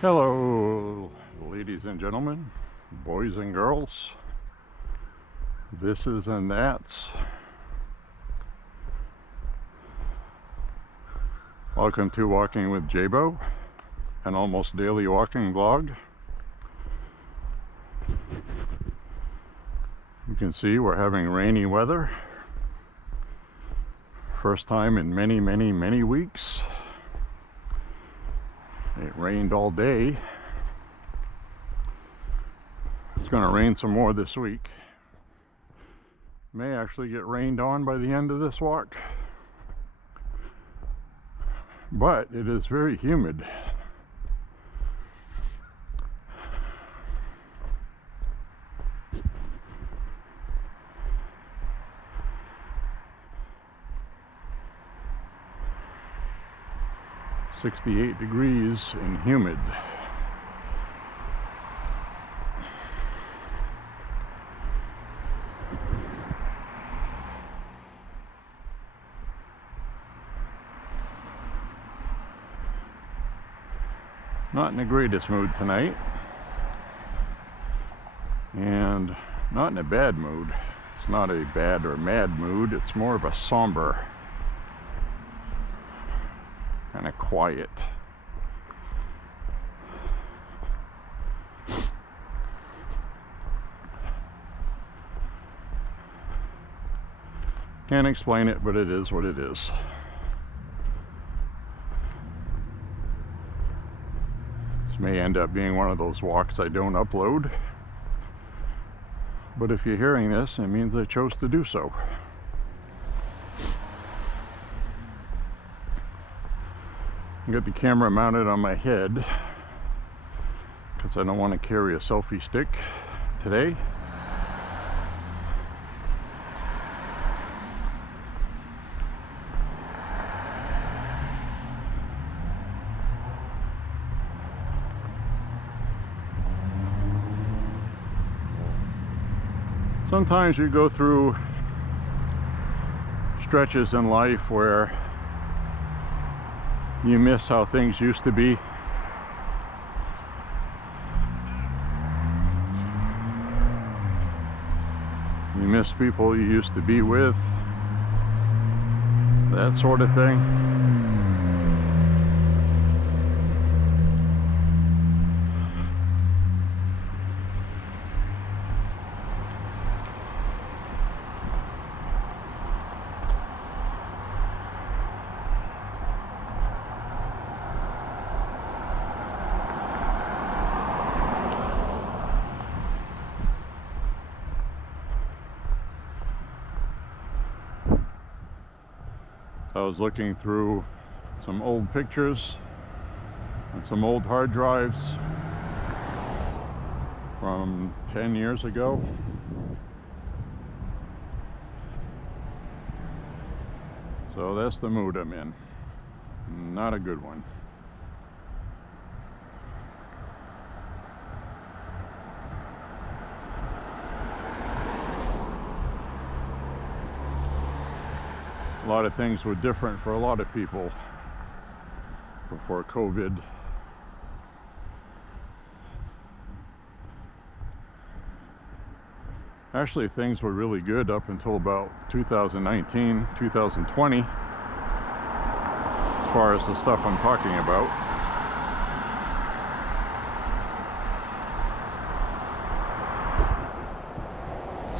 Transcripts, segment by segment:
Hello, ladies and gentlemen, boys and girls. This is and that's. Welcome to Walking with J.Beau, an almost daily walking vlog. You can see we're having rainy weather. First time in many weeks. It rained all day. It's going to rain some more this week. May actually get rained on by the end of this walk. But it is very humid. .68 degrees and humid. Not in the greatest mood tonight, and not in a bad mood. It's not a bad or mad mood, it's more of a somber, kind of quiet. Can't explain it, but it is what it is. This may end up being one of those walks I don't upload, but if you're hearing this, it means I chose to do so. I got the camera mounted on my head because I don't want to carry a selfie stick today. Sometimes you go through stretches in life where you miss how things used to be. You miss people you used to be with, that sort of thing. I was looking through some old pictures and some old hard drives from 10 years ago. So that's the mood I'm in. Not a good one. A lot of things were different for a lot of people before COVID. Actually, things were really good up until about 2019, 2020, as far as the stuff I'm talking about.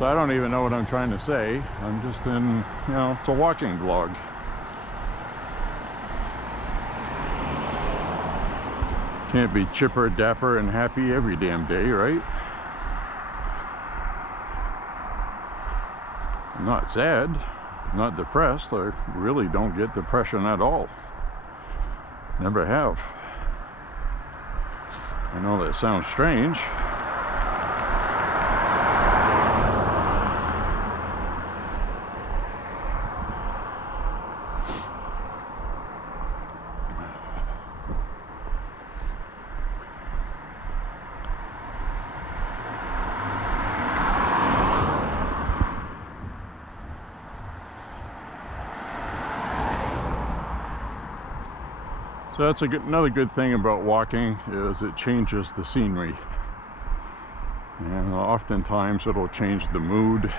So I don't even know what I'm trying to say. I'm just in, you know, it's a walking vlog. Can't be chipper, dapper, and happy every damn day, right? I'm not sad, I'm not depressed. I really don't get depression at all. Never have. I know that sounds strange. So that's another good thing about walking, is it changes the scenery. And oftentimes it'll change the mood.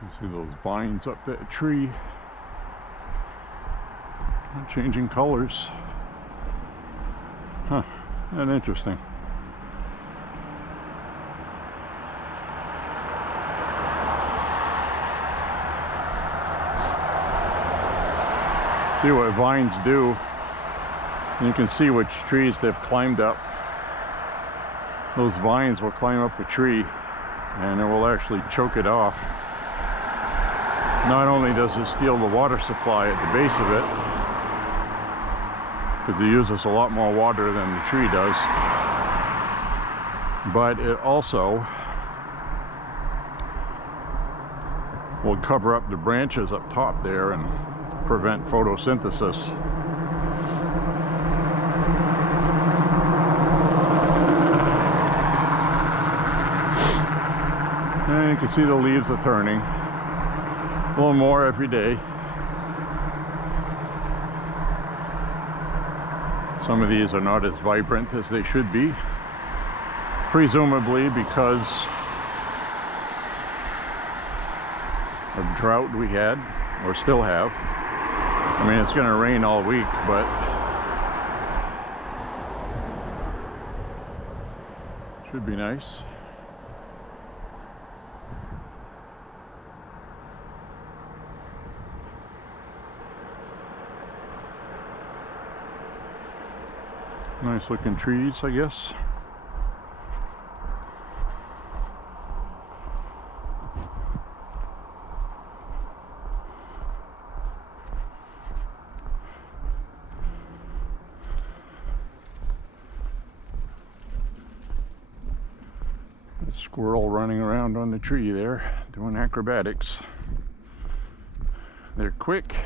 You see those vines up that tree. They're changing colors. Huh, that's interesting. See what vines do. And you can see which trees they've climbed up. Those vines will climb up a tree and it will actually choke it off. Not only does it steal the water supply at the base of it, because it uses a lot more water than the tree does, but it also will cover up the branches up top there and prevent photosynthesis. And you can see the leaves are turning. A little more every day. Some of these are not as vibrant as they should be, presumably because of drought we had, or still have. I mean, it's going to rain all week, but should be nice. Nice looking trees, I guess. A squirrel running around on the tree there, doing acrobatics. They're quick.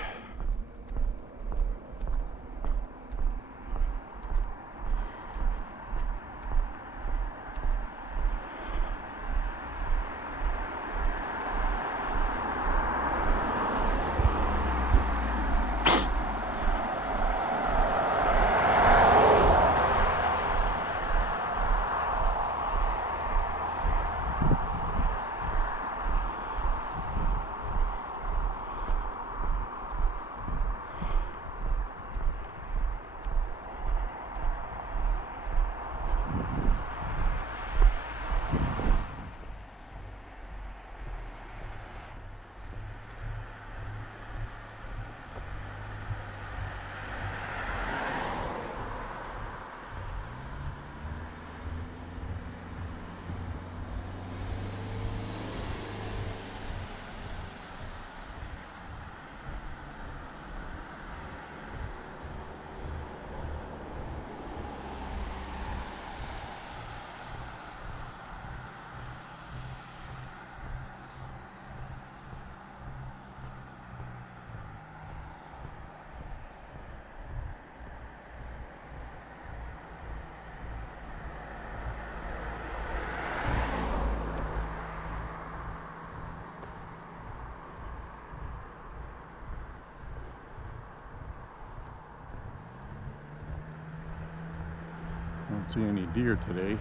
Don't see any deer today.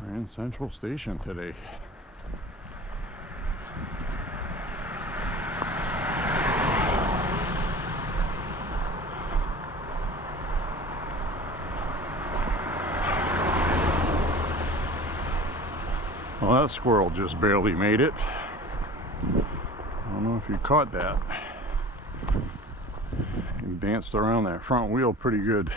Grand Central Station today. Well, that squirrel just barely made it. I don't know if you caught that. He danced around that front wheel pretty good.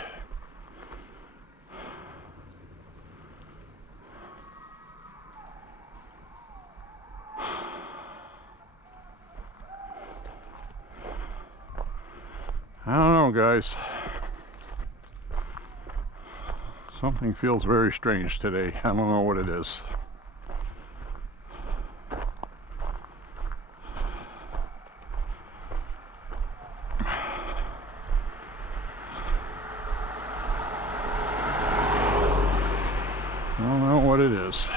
I don't know, guys. Something feels very strange today. I don't know what it is. I don't know what it is.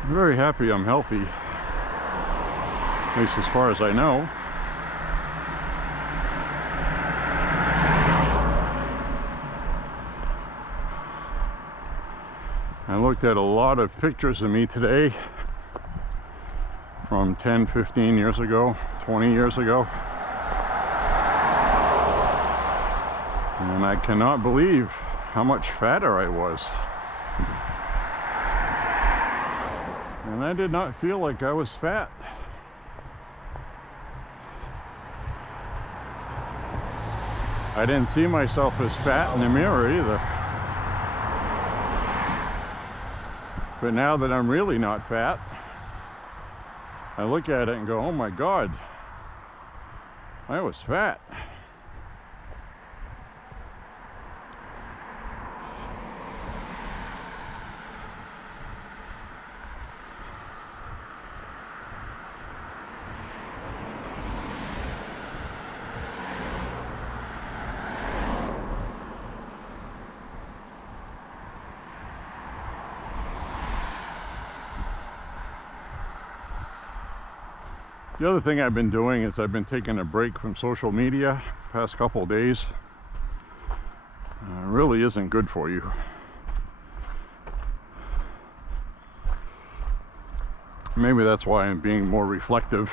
I'm very happy I'm healthy, at least as far as I know. I looked at a lot of pictures of me today from 10, 15 years ago, 20 years ago. And I cannot believe how much fatter I was. And I did not feel like I was fat. I didn't see myself as fat in the mirror either. But now that I'm really not fat, I look at it and go, oh my God, I was fat. The other thing I've been doing is I've been taking a break from social media the past couple of days. It really isn't good for you. Maybe that's why I'm being more reflective.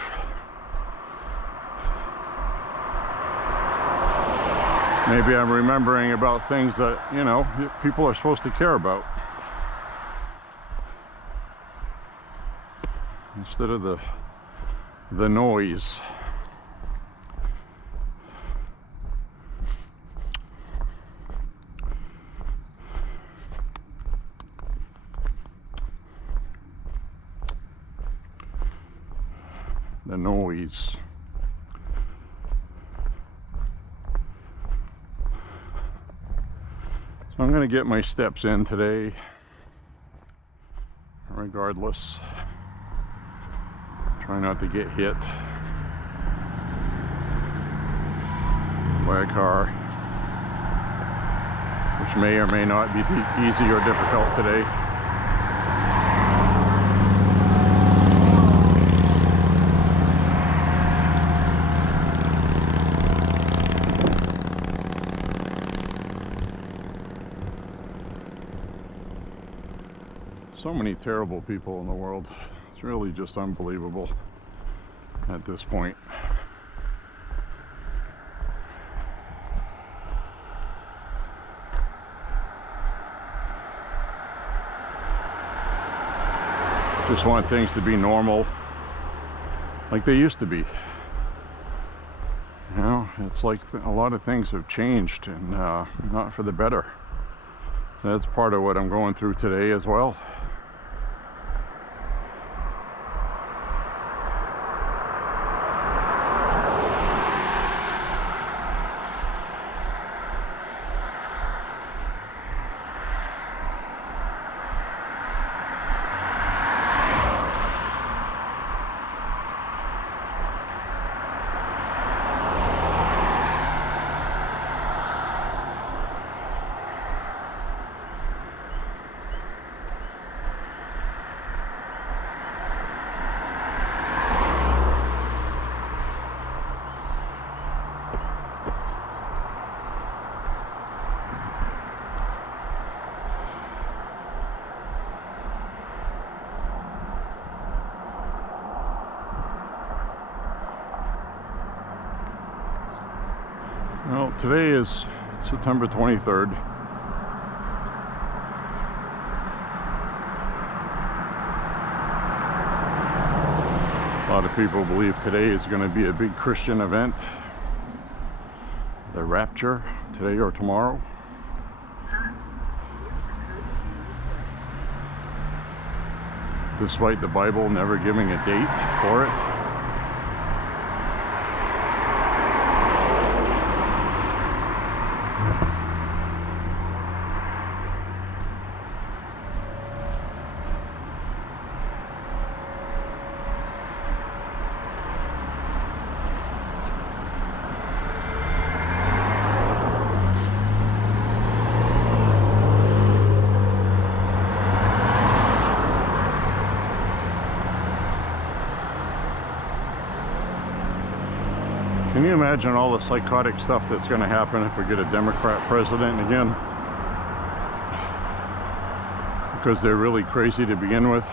Maybe I'm remembering about things that, you know, people are supposed to care about. Instead of the noise. The noise. So I'm going to get my steps in today, regardless. Try not to get hit by a car, which may or may not be easy or difficult today. So many terrible people in the world. It's really just unbelievable at this point. just want things to be normal, like they used to be. You know, it's like a lot of things have changed, and not for the better. So that's part of what I'm going through today as well. Well, today is September 23rd. A lot of people believe today is going to be a big Christian event, the rapture, today or tomorrow. Despite the Bible never giving a date for it. Can you imagine all the psychotic stuff that's going to happen if we get a Democrat president again? Because they're really crazy to begin with.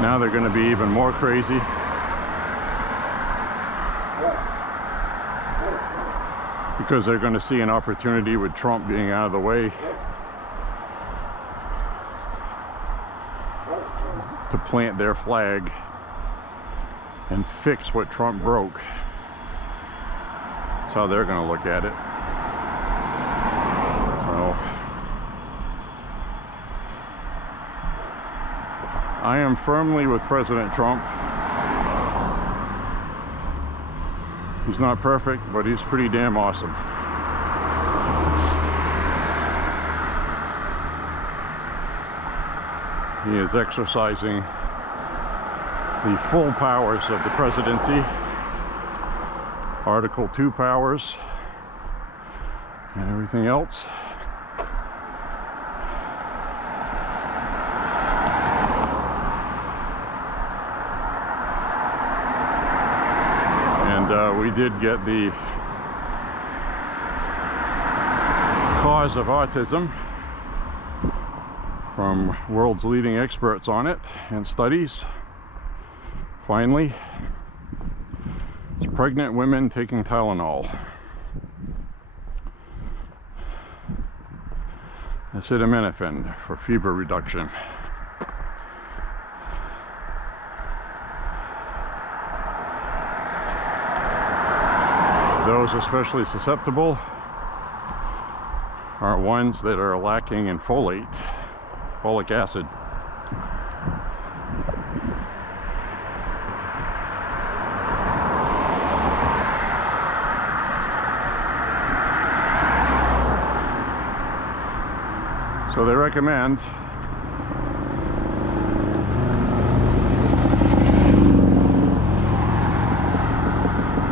Now they're going to be even more crazy. Because they're going to see an opportunity with Trump being out of the way to plant their flag and fix what Trump broke. That's how they're going to look at it. So, I am firmly with President Trump. He's not perfect, but he's pretty damn awesome. He is exercising the full powers of the presidency, Article 2 powers, and everything else. And we did get the cause of autism from world's leading experts on it and studies. Finally, it's pregnant women taking Tylenol. Acetaminophen for fever reduction. Those especially susceptible are ones that are lacking in folic acid. So they recommend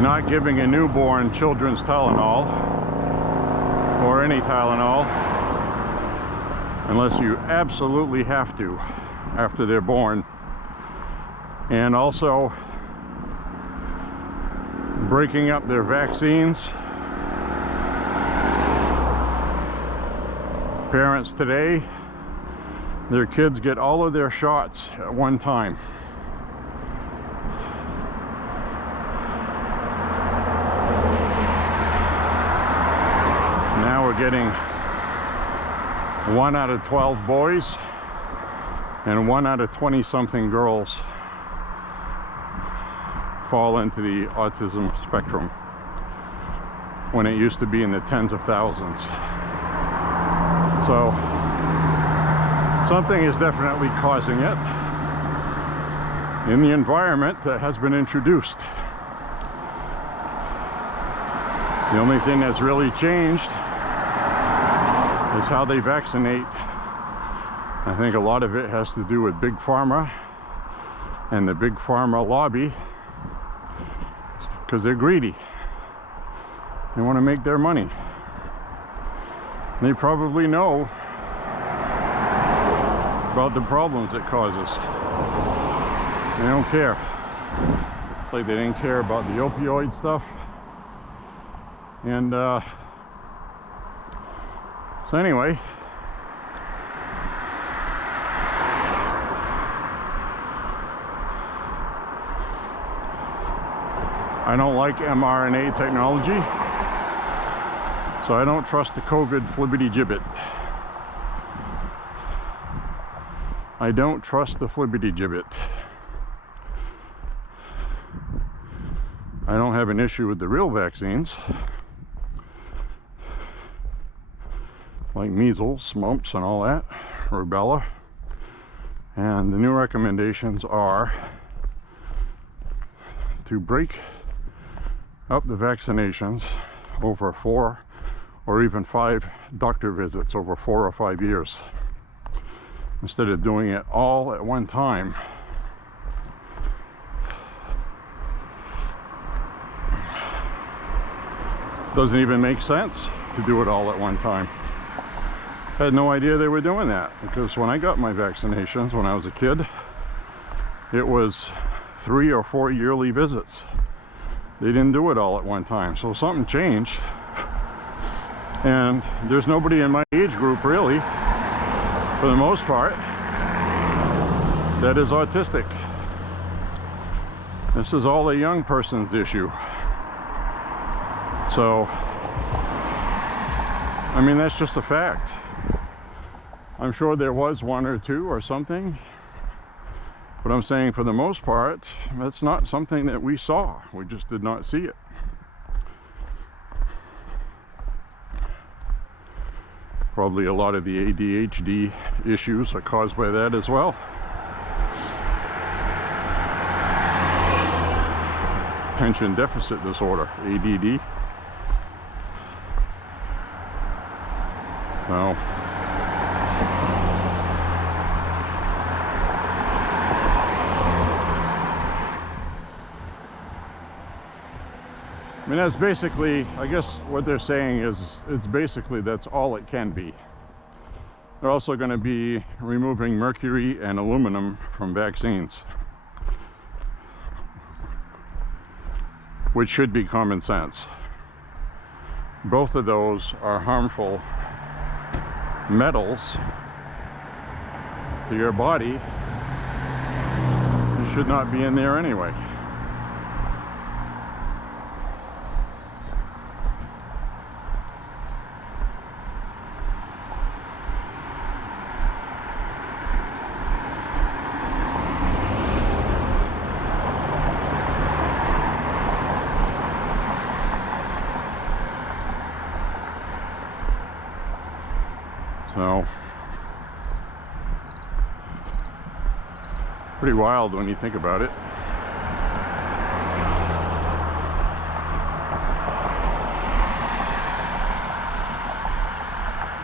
not giving a newborn children's Tylenol or any Tylenol unless you absolutely have to after they're born, and also breaking up their vaccines. Parents today, their kids get all of their shots at one time. Now we're getting 1 out of 12 boys And 1 out of 20-something girls fall into the autism spectrum, when it used to be in the tens of thousands. So something is definitely causing it in the environment that has been introduced. The only thing that's really changed is how they vaccinate. I think a lot of it has to do with Big Pharma and the Big Pharma lobby, because they're greedy. They want to make their money. They probably know about the problems it causes. They don't care. It's like they didn't care about the opioid stuff. And so anyway, I don't like mRNA technology, so I don't trust the COVID flibbity-gibbet. I don't trust the flibbity-gibbet. I don't have an issue with the real vaccines, like measles, mumps, and all that, rubella. And the new recommendations are to break up the vaccinations over 4 or even 5 doctor visits over 4 or 5 years, instead of doing it all at one time. Doesn't even make sense to do it all at one time. I had no idea they were doing that, because when I got my vaccinations when I was a kid, it was 3 or 4 yearly visits. They didn't do it all at one time, so something changed. And there's nobody in my age group, really, for the most part, that is autistic. This is all a young person's issue. So, I mean, that's just a fact. I'm sure there was 1 or 2 or something, but I'm saying for the most part, that's not something that we saw. We just did not see it. Probably a lot of the ADHD issues are caused by that as well. Attention deficit disorder, ADD. So, I mean, that's basically, I guess what they're saying is, it's basically that's all it can be. They're also going to be removing mercury and aluminum from vaccines, which should be common sense. Both of those are harmful metals to your body. It should not be in there anyway. So, pretty wild when you think about it.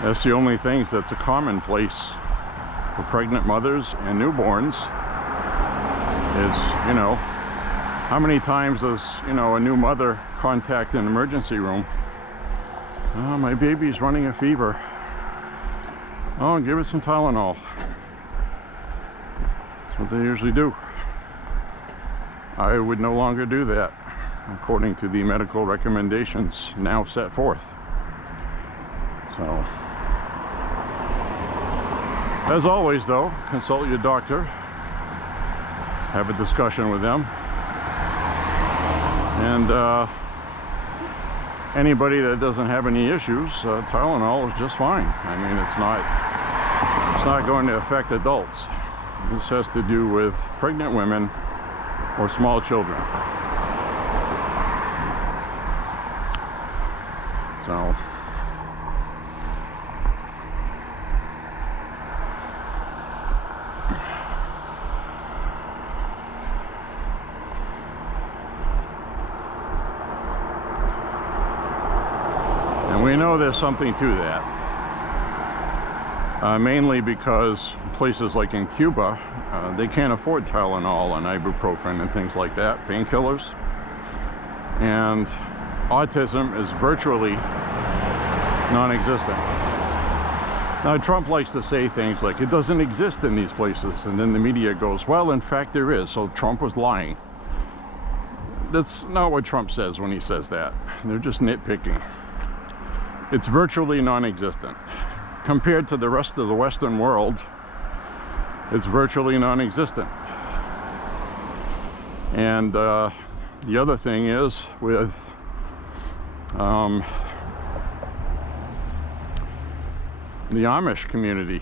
That's the only things that's a commonplace for pregnant mothers and newborns is, you know, how many times does, you know, a new mother contact an emergency room? Oh, my baby's running a fever. Oh, give it some Tylenol. That's what they usually do. I would no longer do that, according to the medical recommendations now set forth. So, as always though, consult your doctor, have a discussion with them, and anybody that doesn't have any issues, Tylenol is just fine. I mean, it's not going to affect adults. This has to do with pregnant women or small children. So and we know there's something to that. Mainly because places like in Cuba, they can't afford Tylenol and ibuprofen and things like that, painkillers. And autism is virtually non-existent. Now, Trump likes to say things like, it doesn't exist in these places. And then the media goes, well, in fact, there is. So Trump was lying. That's not what Trump says when he says that. They're just nitpicking. It's virtually non-existent. Compared to the rest of the Western world, it's virtually non-existent. And the other thing is with the Amish community.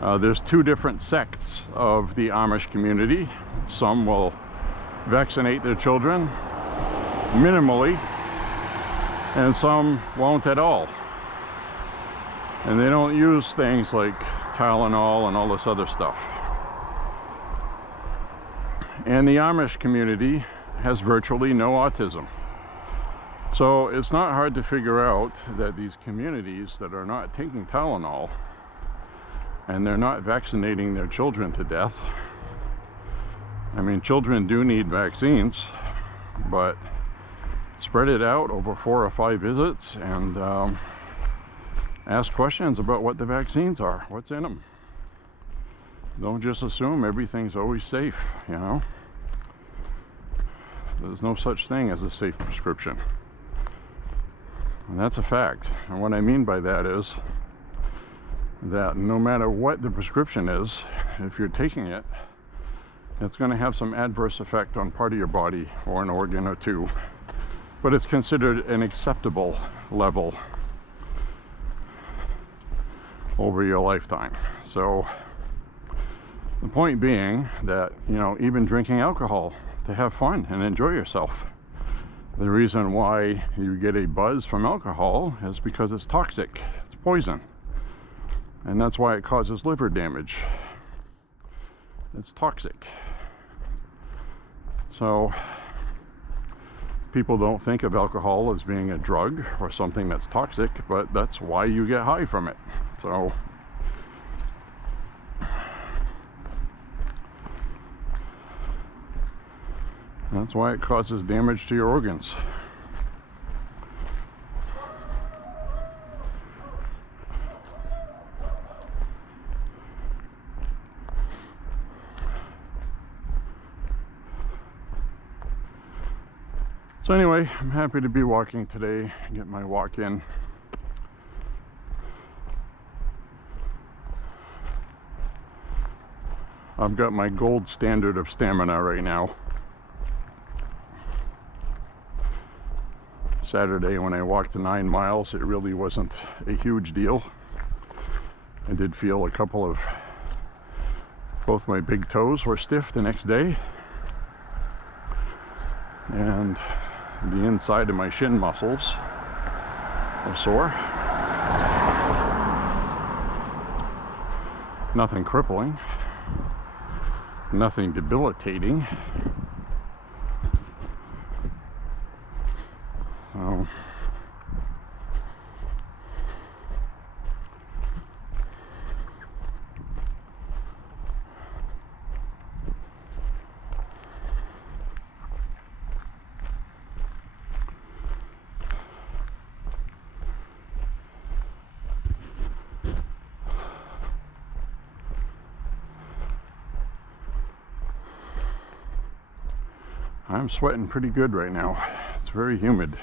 There's two different sects of the Amish community. Some will vaccinate their children minimally, and some won't at all. And they don't use things like Tylenol and all this other stuff. And the Amish community has virtually no autism. So it's not hard to figure out that these communities that are not taking Tylenol and they're not vaccinating their children to death. I mean, children do need vaccines, but spread it out over 4 or 5 visits and ask questions about what the vaccines are, what's in them. Don't just assume everything's always safe, you know. There's no such thing as a safe prescription. And that's a fact. And what I mean by that is that no matter what the prescription is, if you're taking it, it's going to have some adverse effect on part of your body or an organ or two. But it's considered an acceptable level over your lifetime. So the point being that, you know, even drinking alcohol to have fun and enjoy yourself. The reason why you get a buzz from alcohol is because it's toxic, it's poison. And that's why it causes liver damage. It's toxic. So people don't think of alcohol as being a drug or something that's toxic, but that's why you get high from it. So that's why it causes damage to your organs. So anyway, I'm happy to be walking today, get my walk in. I've got my gold standard of stamina right now. Saturday when I walked 9 miles, it really wasn't a huge deal. I did feel a couple of, both my big toes were stiff the next day. And the inside of my shin muscles are sore. Nothing crippling. Nothing debilitating. So I'm sweating pretty good right now. It's very humid.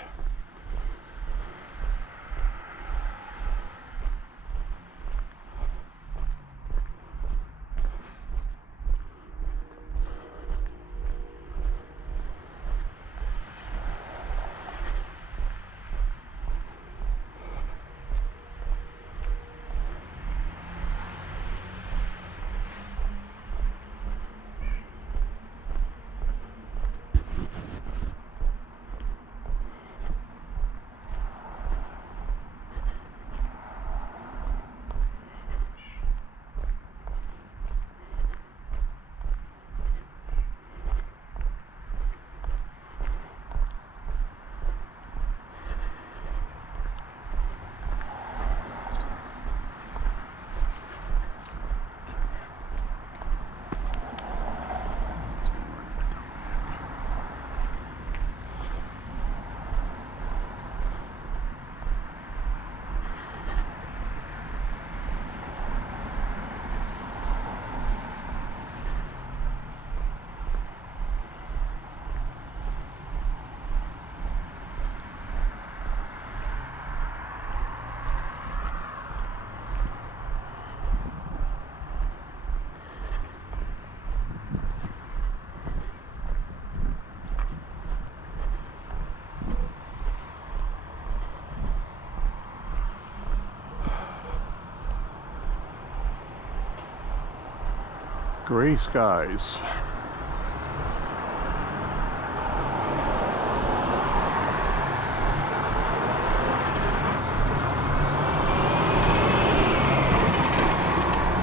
Gray skies.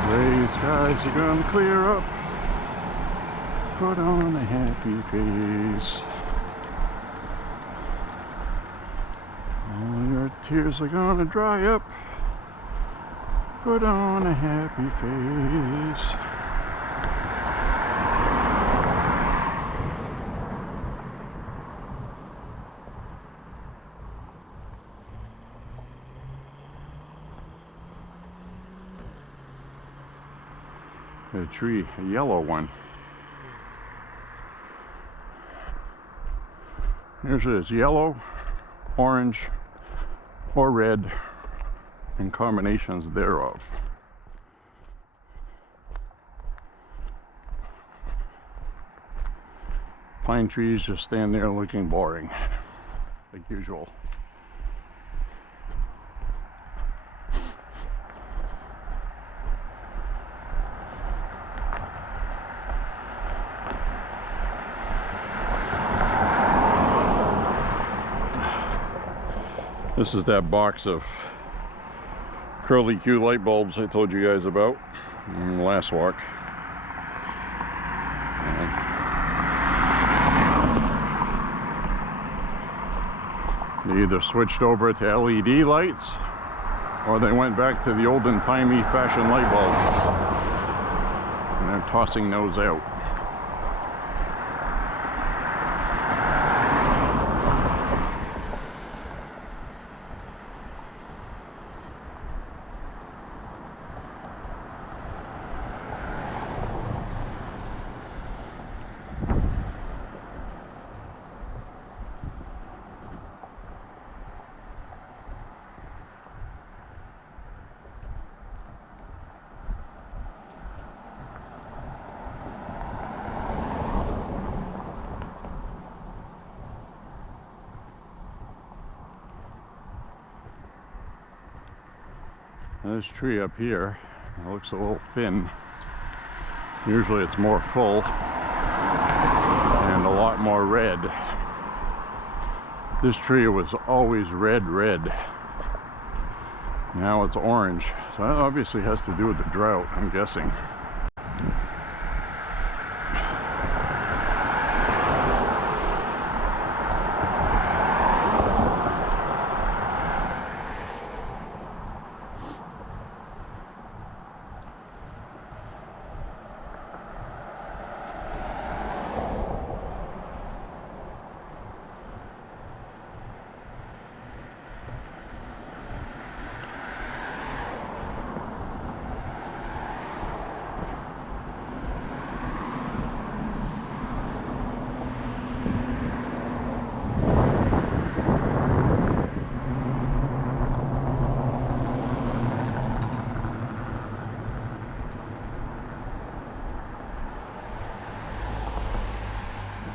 Gray skies are gonna clear up. Put on a happy face. All your tears are gonna dry up. Put on a happy face. A tree, a yellow one. Usually it's yellow, orange, or red, and combinations thereof. Pine trees just stand there looking boring, like usual. This is that box of curly Q light bulbs I told you guys about in the last walk. They either switched over to LED lights or they went back to the olden timey fashion light bulb, and they're tossing those out. This tree up here, it looks a little thin. Usually it's more full and a lot more red. This tree was always red. Now it's orange. So that obviously has to do with the drought, I'm guessing.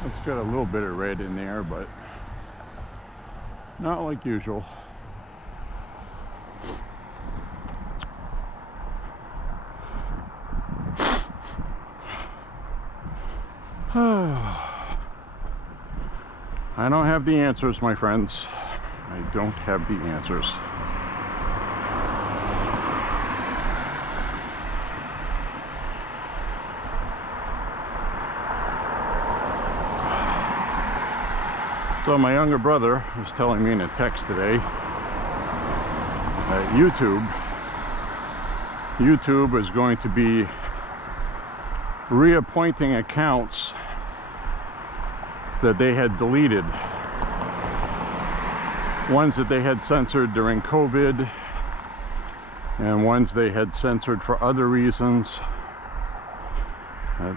It's got a little bit of red in there, but not like usual. I don't have the answers, my friends. I don't have the answers. So my younger brother was telling me in a text today that YouTube is going to be reappointing accounts that they had deleted. Ones that they had censored during COVID and ones they had censored for other reasons.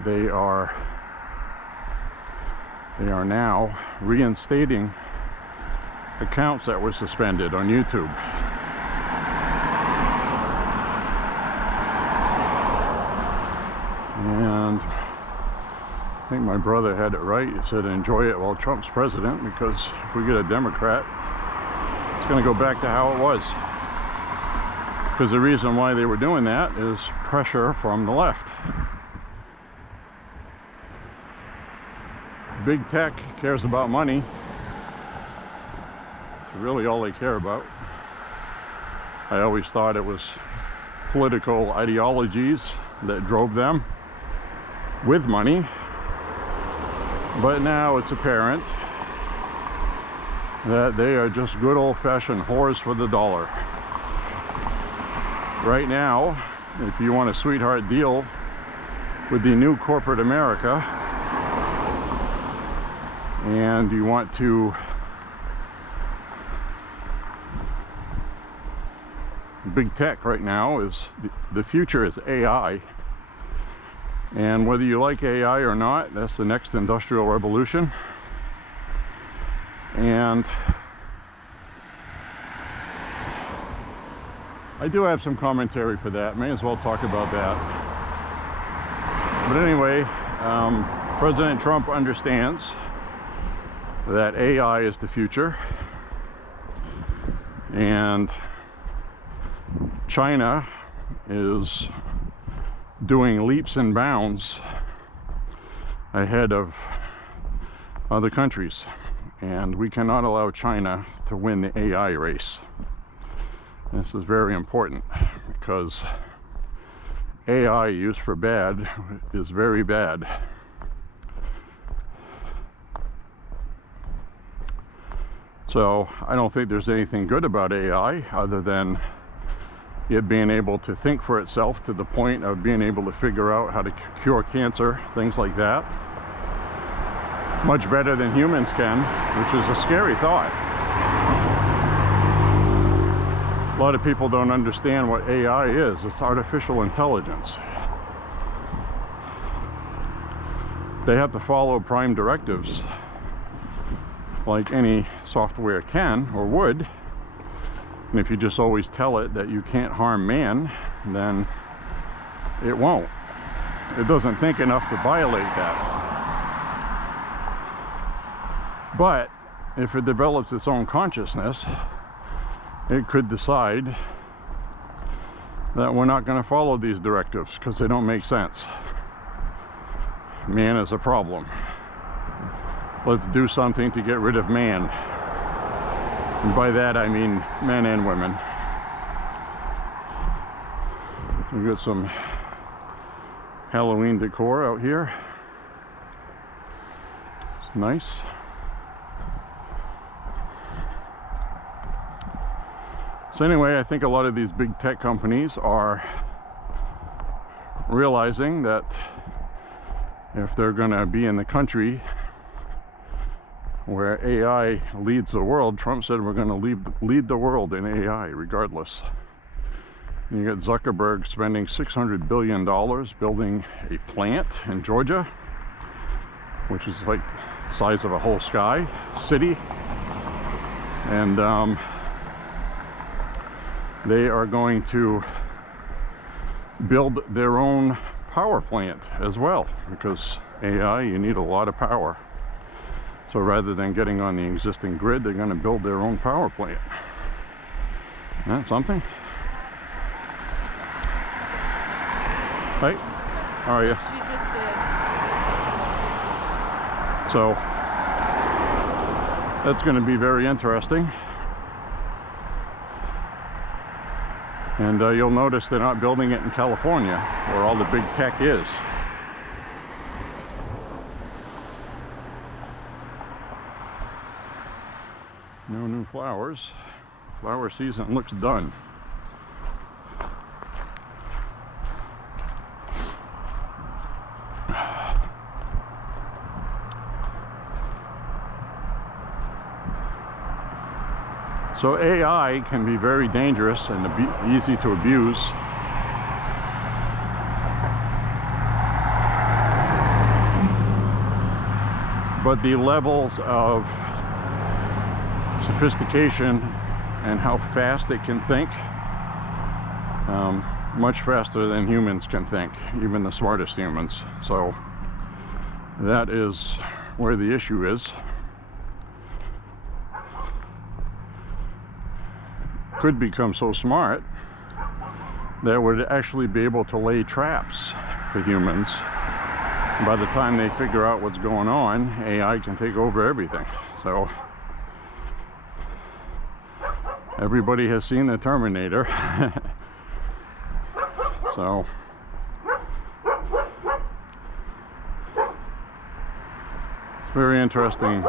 They are now reinstating accounts that were suspended on YouTube. And I think my brother had it right. He said enjoy it while Trump's president, because if we get a Democrat, it's going to go back to how it was. Because the reason why they were doing that is pressure from the left. big tech cares about money. It's really all they care about. I always thought it was political ideologies that drove them with money, but now it's apparent that they are just good old-fashioned whores for the dollar. Right now, if you want a sweetheart deal with the new corporate America and you want to big tech right now is the future is AI, and whether you like AI or not, that's the next industrial revolution. And I do have some commentary for that. May as well talk about that. But anyway, President Trump understands that AI is the future, and China is doing leaps and bounds ahead of other countries, and we cannot allow China to win the AI race. This is very important because AI used for bad is very bad. So I don't think there's anything good about AI other than it being able to think for itself to the point of being able to figure out how to cure cancer, things like that. Much better than humans can, which is a scary thought. A lot of people don't understand what AI is. It's artificial intelligence. They have to follow prime directives like any software can or would. And if you just always tell it that you can't harm man, then it won't. It doesn't think enough to violate that. But if it develops its own consciousness, it could decide that we're not going to follow these directives because they don't make sense. Man is a problem. Let's do something to get rid of man. And by that I mean men and women. We've got some Halloween decor out here. It's nice. So anyway, I think a lot of these big tech companies are realizing that if they're going to be in the country where AI leads the world, Trump said we're going to lead the world in AI regardless. And you got Zuckerberg spending $600 billion building a plant in Georgia, which is like the size of a whole city. And they are going to build their own power plant as well, because AI, you need a lot of power. So rather than getting on the existing grid, they're going to build their own power plant. Isn't that something? Hey, how are you? She just did. So that's going to be very interesting. And you'll notice they're not building it in California, where all the big tech is. No new flowers. Flower season looks done. So AI can be very dangerous and easy to abuse. But the levels of sophistication and how fast it can think, much faster than humans can think, even the smartest humans. So that is where the issue is. Could become so smart that would actually be able to lay traps for humans by the time they figure out what's going on, AI can take over everything. So everybody has seen the Terminator. So it's very interesting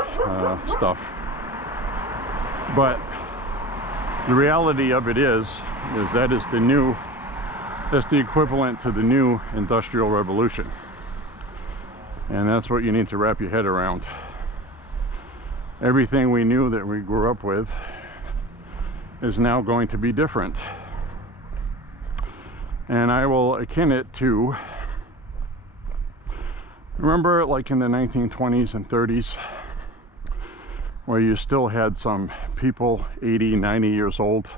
stuff. But the reality of it is that is that's the equivalent to the new Industrial Revolution. And that's what you need to wrap your head around. Everything we knew that we grew up with is now going to be different. And I will akin it to, remember like in the 1920s and 30s, where you still had some people 80, 90 years old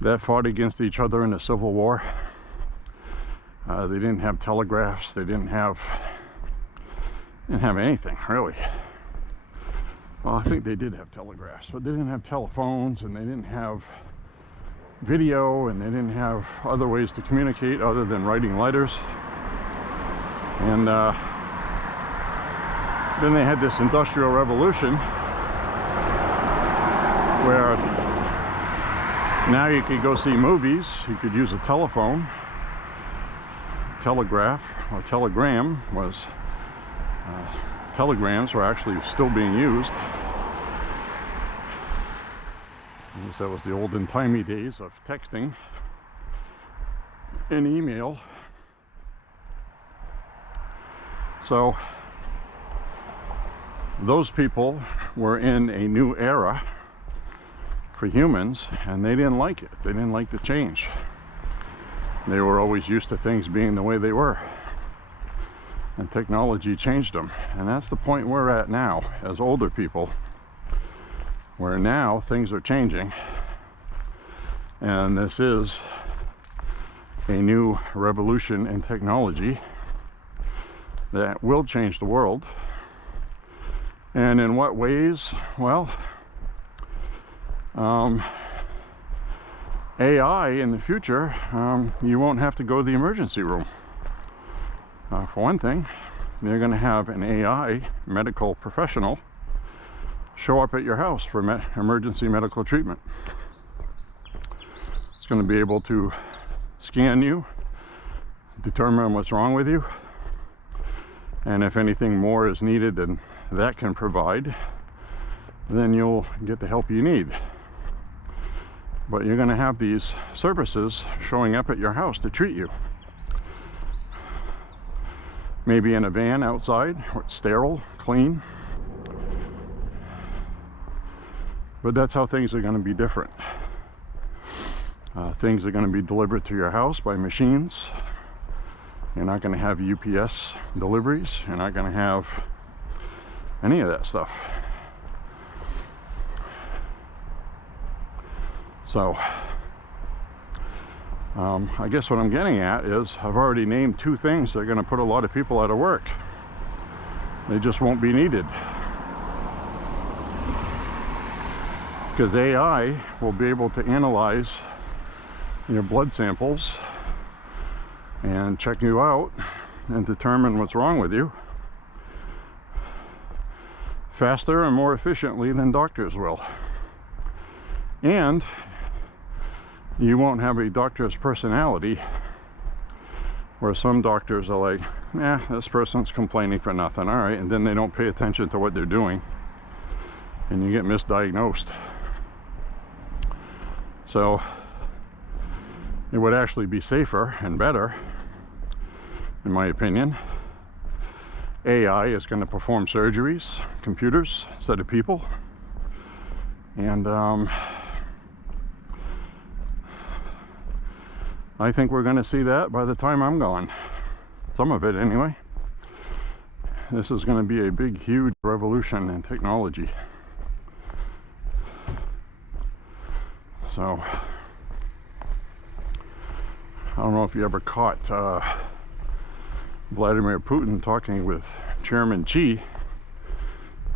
that fought against each other in the Civil War. They didn't have telegraphs, they didn't have anything really. Well, I think they did have telegraphs, but they didn't have telephones, and they didn't have video, and they didn't have other ways to communicate other than writing letters. And then they had this Industrial Revolution where now you could go see movies, you could use a telephone. Telegraph or telegram was telegrams were actually still being used. That was the olden timey days of texting and email. So those people were in a new era for humans, and they didn't like it. They didn't like the change. They were always used to things being the way they were, and technology changed them. And that's the point we're at now as older people, where now things are changing, and this is a new revolution in technology that will change the world. And in what ways? Well, AI in the future, you won't have to go to the emergency room. For one thing, you're going to have an AI medical professional show up at your house for emergency medical treatment. It's going to be able to scan you, determine what's wrong with you, and if anything more is needed than that can provide, then you'll get the help you need. But you're going to have these services showing up at your house to treat you. Maybe in a van outside, where it's sterile, clean. But that's how things are going to be different. Things are going to be delivered to your house by machines. You're not going to have UPS deliveries. You're not going to have any of that stuff. So, I guess what I'm getting at is I've already named two things that are going to put a lot of people out of work. They just won't be needed. Because AI will be able to analyze your blood samples and check you out and determine what's wrong with you faster and more efficiently than doctors will. And you won't have a doctor's personality where some doctors are like, this person's complaining for nothing, all right, and then they don't pay attention to what they're doing and you get misdiagnosed. So it would actually be safer and better, in my opinion. AI is going to perform surgeries, computers instead of people, and I think we're going to see that by the time I'm gone. Some of it anyway. This is going to be a big, huge revolution in technology. So, I don't know if you ever caught Vladimir Putin talking with Chairman Xi.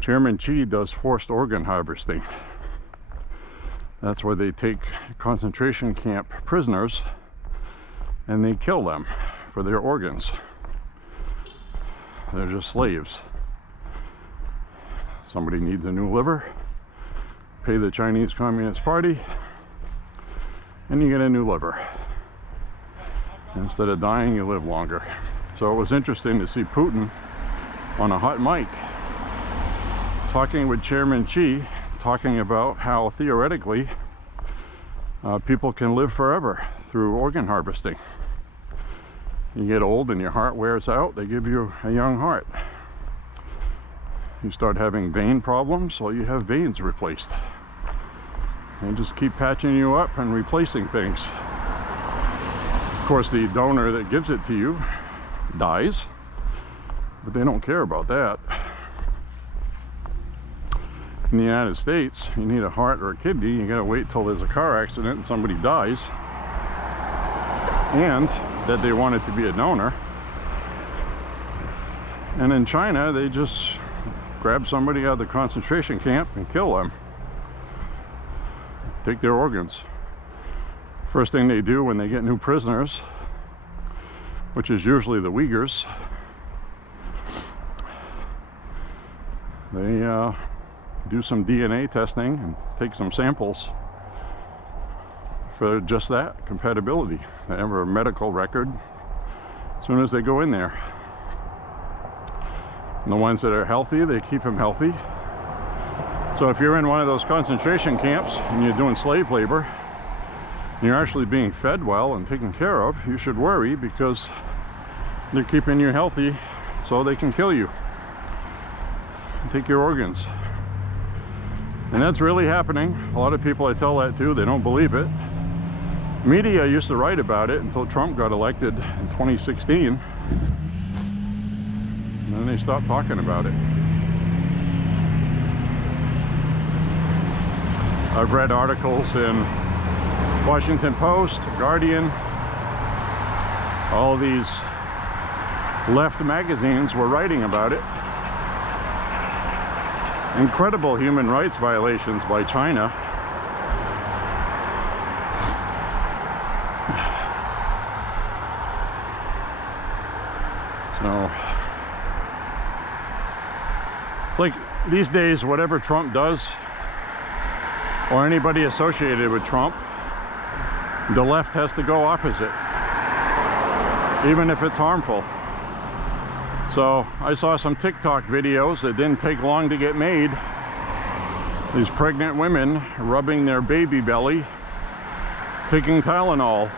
Chairman Xi does forced organ harvesting. That's where they take concentration camp prisoners and they kill them for their organs. They're just slaves. Somebody needs a new liver, pay the Chinese Communist Party, and you get a new liver. Instead of dying, you live longer. So it was interesting to see Putin on a hot mic talking with Chairman Xi, talking about how theoretically people can live forever through organ harvesting. You get old and your heart wears out, they give you a young heart. You start having vein problems, well, you have veins replaced. They just keep patching you up and replacing things. Of course, the donor that gives it to you dies, but they don't care about that. In the United States, you need a heart or a kidney, you gotta wait till there's a car accident and somebody dies, and that they want it to be a donor. And in China, they just grab somebody out of the concentration camp and kill them. Take their organs. First thing they do when they get new prisoners, which is usually the Uyghurs, they do some DNA testing and take some samples for just that, compatibility. They have a medical record as soon as they go in there. And the ones that are healthy, they keep them healthy. So if you're in one of those concentration camps and you're doing slave labor, and you're actually being fed well and taken care of, you should worry, because they're keeping you healthy so they can kill you and take your organs. And that's really happening. A lot of people I tell that to, they don't believe it. Media used to write about it until Trump got elected in 2016. And then they stopped talking about it. I've read articles in Washington Post, Guardian, all these left magazines were writing about it. Incredible human rights violations by China. So, it's like these days, whatever Trump does, or anybody associated with Trump, the left has to go opposite, even if it's harmful. So I saw some TikTok videos that didn't take long to get made. These pregnant women rubbing their baby belly, taking Tylenol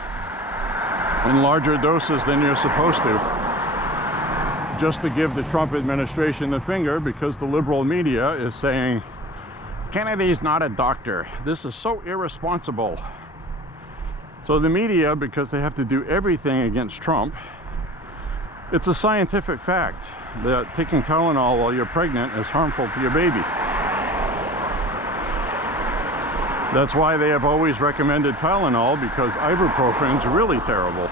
in larger doses than you're supposed to, just to give the Trump administration the finger, because the liberal media is saying, Kennedy's not a doctor. This is so irresponsible. So the media, because they have to do everything against Trump, it's a scientific fact that taking Tylenol while you're pregnant is harmful to your baby. That's why they have always recommended Tylenol, because ibuprofen is really terrible.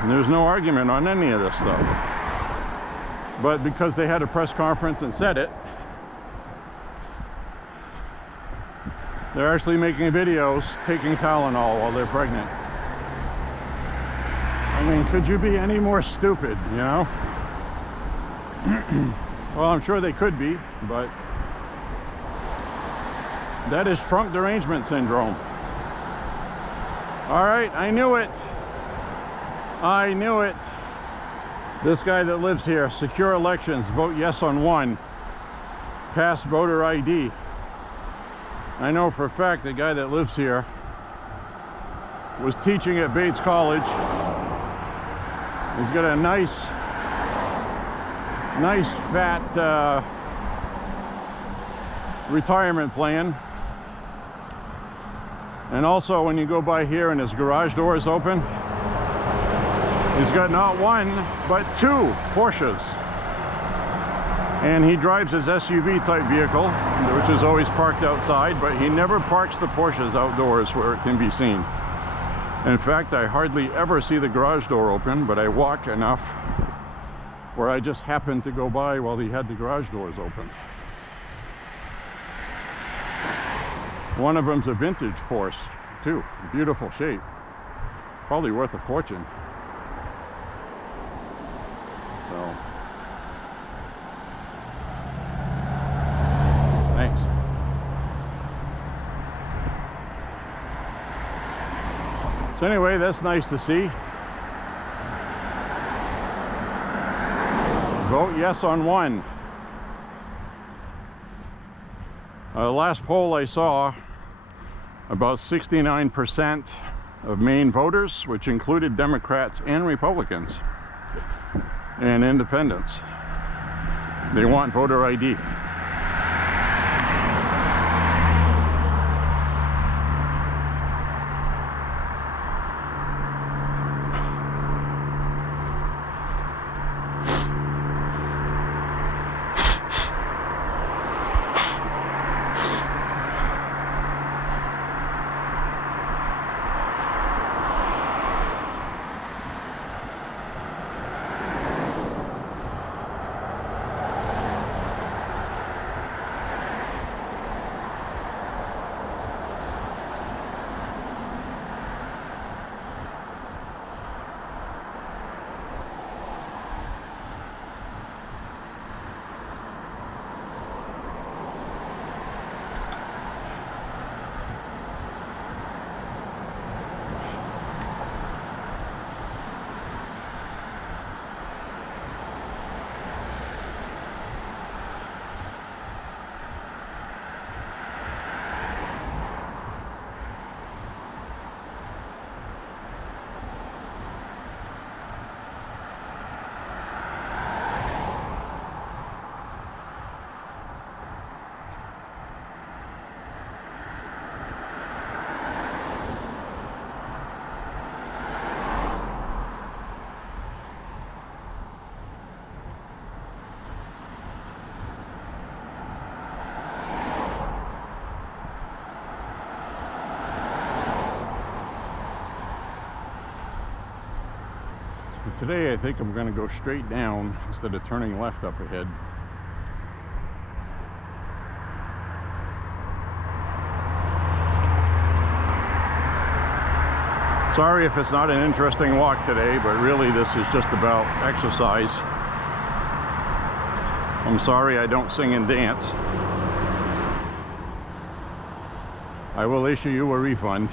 And there's no argument on any of this stuff. But because they had a press conference and said it, they're actually making videos taking Tylenol while they're pregnant. I mean, could you be any more stupid, you know? Well, I'm sure they could be, but that is Trump derangement syndrome. All right, I knew it. I knew it. This guy that lives here, secure elections, vote yes on one, pass voter ID. I know for a fact the guy that lives here was teaching at Bates College. He's got a nice fat retirement plan. And also, when you go by here and his garage door is open, he's got not one, but two Porsches. And he drives his SUV type vehicle, which is always parked outside, but he never parks the Porsches outdoors where it can be seen. In fact, I hardly ever see the garage door open, but I walk enough where I just happened to go by while he had the garage doors open. One of them's a vintage Porsche, too. Beautiful shape. Probably worth a fortune. So, So anyway, that's nice to see. Vote yes on one. Last poll I saw, about 69% of Maine voters, which included Democrats and Republicans and independents, they want voter ID. Today I think I'm going to go straight down instead of turning left up ahead. Sorry if it's not an interesting walk today, but really this is just about exercise. I'm sorry I don't sing and dance. I will issue you a refund.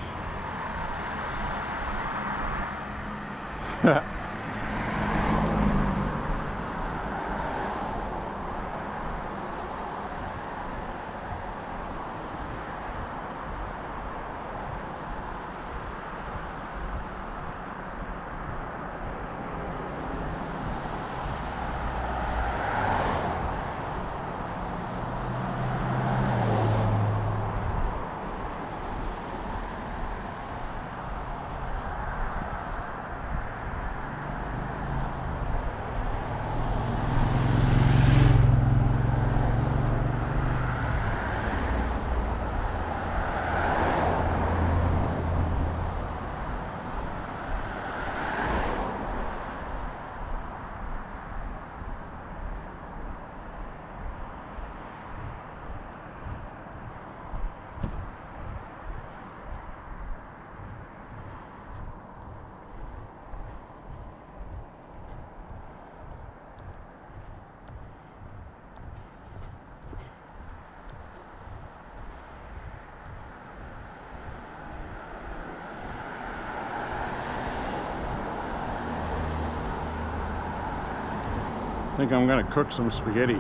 I think I'm going to cook some spaghetti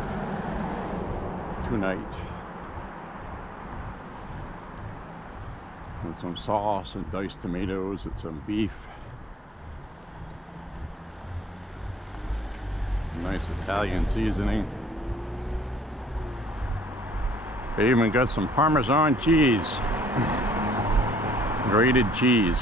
tonight with some sauce and diced tomatoes and some beef. Nice Italian seasoning. I even got some Parmesan cheese, grated cheese.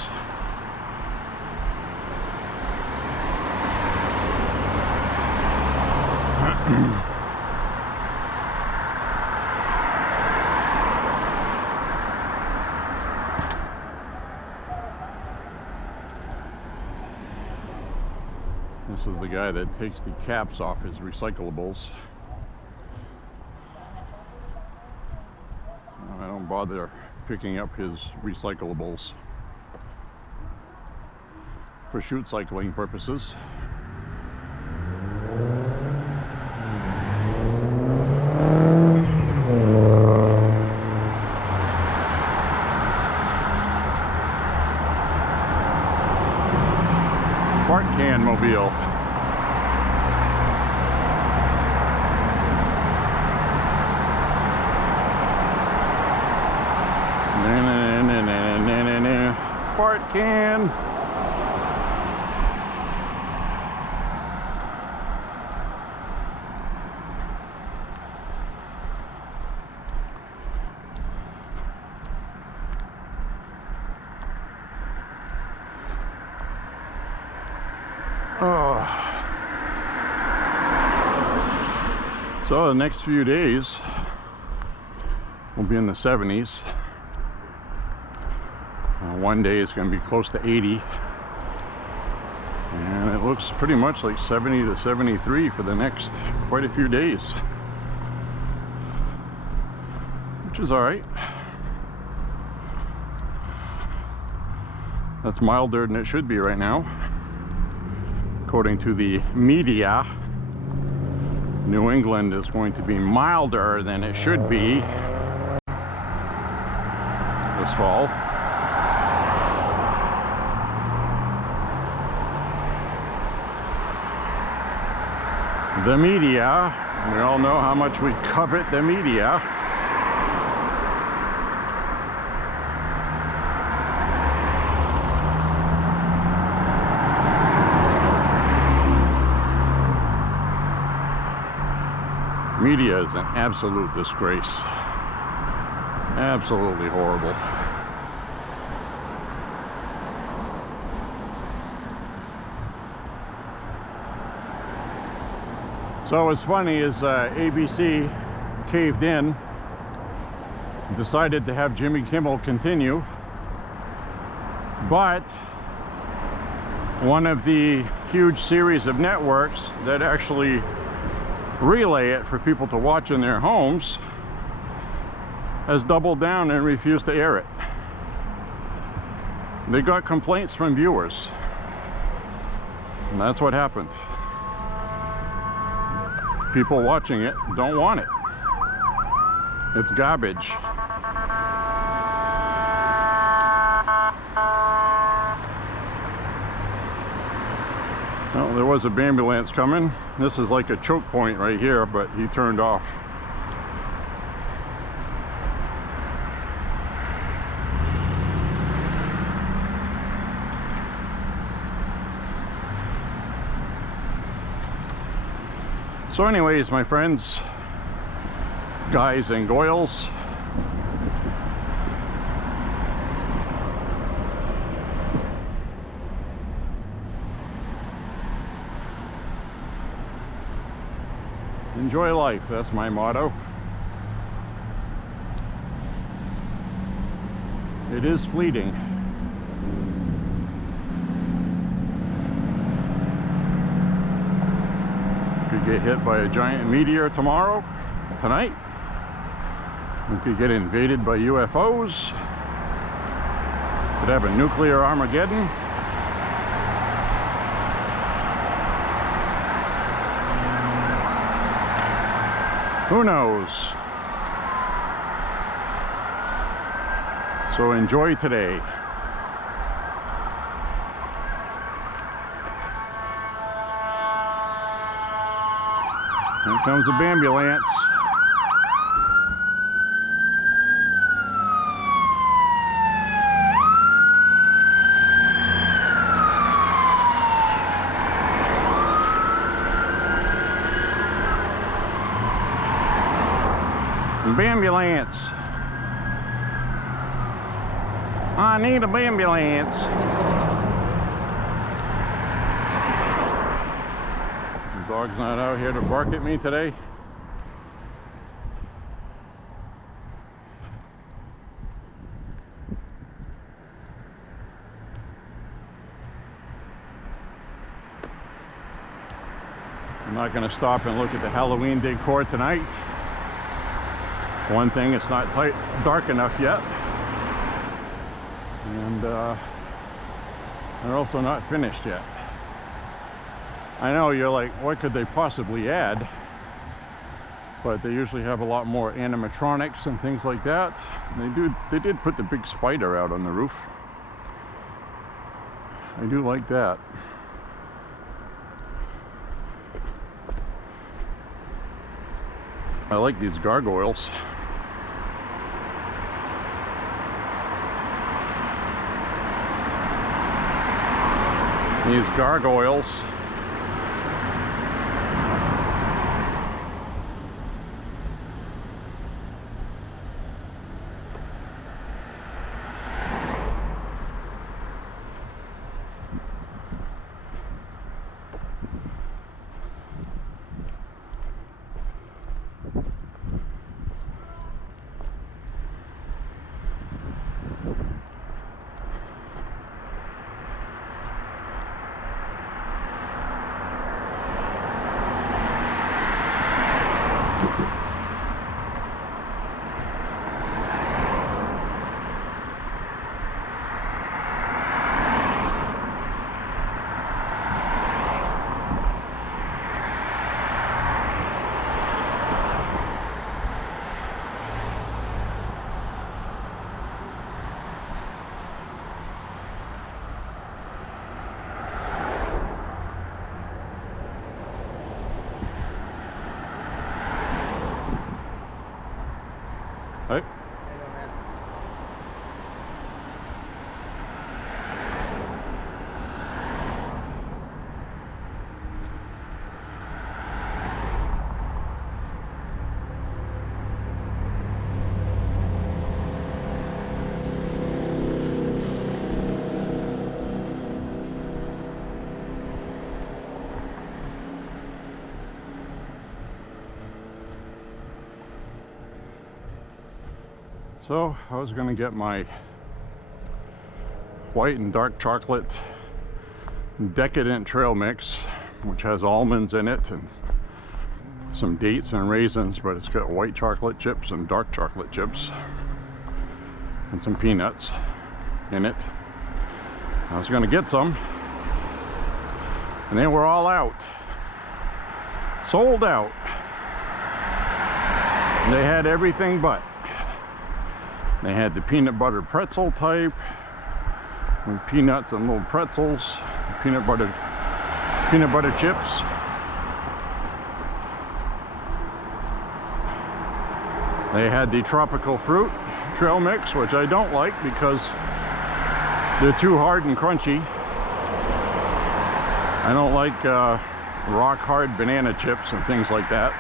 This is the guy that takes the caps off his recyclables. I don't bother picking up his recyclables for shoot cycling purposes. feel. Fart can. Oh. So the next few days will be in the 70s. One day is going to be close to 80, and it looks pretty much like 70 to 73 for the next quite a few days, which is all right. That's milder than it should be right now. According to the media, New England is going to be milder than it should be this fall. The media, we all know how much we covet the media. Media is an absolute disgrace. Absolutely horrible. So what's funny is ABC caved in, decided to have Jimmy Kimmel continue, but one of the huge series of networks that actually relay it for people to watch in their homes has doubled down and refused to air it. They got complaints from viewers, and that's what happened. People watching it don't want it. It's garbage. Well, there was a ambulance coming. This is like a choke point right here, but he turned off. So anyways, my friends, guys and goyles, enjoy life. That's my motto. It is fleeting. Could get hit by a giant meteor tomorrow, tonight. We could get invaded by UFOs. Could have a nuclear Armageddon. Who knows? So enjoy today. Here comes a ambulance. Ambulance. I need an ambulance. The dog's not out here to bark at me today. I'm not going to stop and look at the Halloween decor tonight. One thing, it's not dark enough yet, and they're also not finished yet. I know you're like, what could they possibly add? But they usually have a lot more animatronics and things like that. They did put the big spider out on the roof. I do like that. I like these gargoyles. These gargoyles. Hey. So I was going to get my white and dark chocolate decadent trail mix, which has almonds in it and some dates and raisins, but it's got white chocolate chips and dark chocolate chips and some peanuts in it. I was going to get some, and they were all out, sold out. And they had everything but. They had the peanut butter pretzel type with peanuts and little pretzels, peanut butter chips. They had the tropical fruit trail mix, which I don't like because they're too hard and crunchy. I don't like rock hard banana chips and things like that.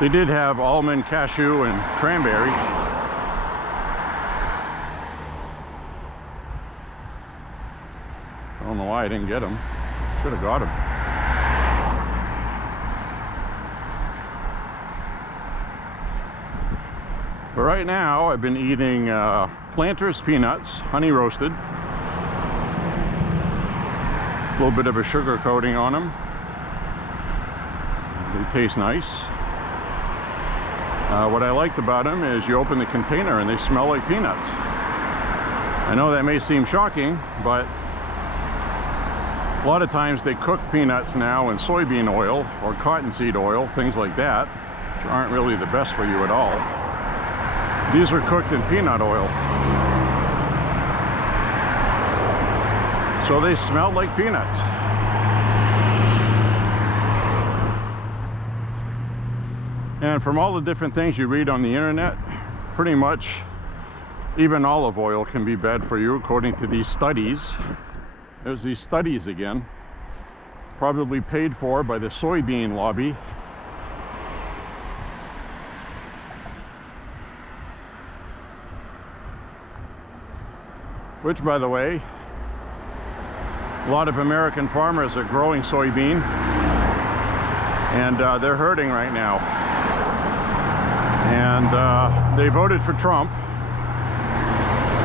They did have almond, cashew, and cranberry. I don't know why I didn't get them. Should have got them. But right now, I've been eating Planters peanuts, honey roasted. A little bit of a sugar coating on them. They taste nice. What I liked about them is you open the container and they smell like peanuts. I know that may seem shocking, but a lot of times they cook peanuts now in soybean oil or cottonseed oil, things like that, which aren't really the best for you at all. These are cooked in peanut oil. So they smell like peanuts. And from all the different things you read on the internet, pretty much even olive oil can be bad for you according to these studies. There's these studies again, probably paid for by the soybean lobby. Which, by the way, a lot of American farmers are growing soybean, and they're hurting right now. And they voted for Trump,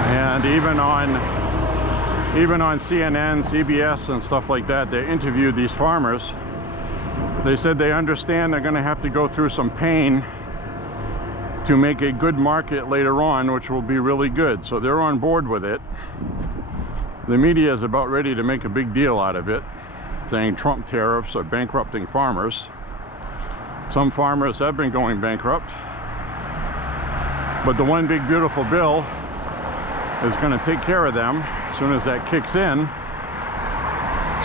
and even on CNN, CBS, and stuff like that, they interviewed these farmers. They said they understand they're going to have to go through some pain to make a good market later on, which will be really good. So they're on board with it. The media is about ready to make a big deal out of it, saying Trump tariffs are bankrupting farmers. Some farmers have been going bankrupt. But the one big beautiful bill is going to take care of them as soon as that kicks in.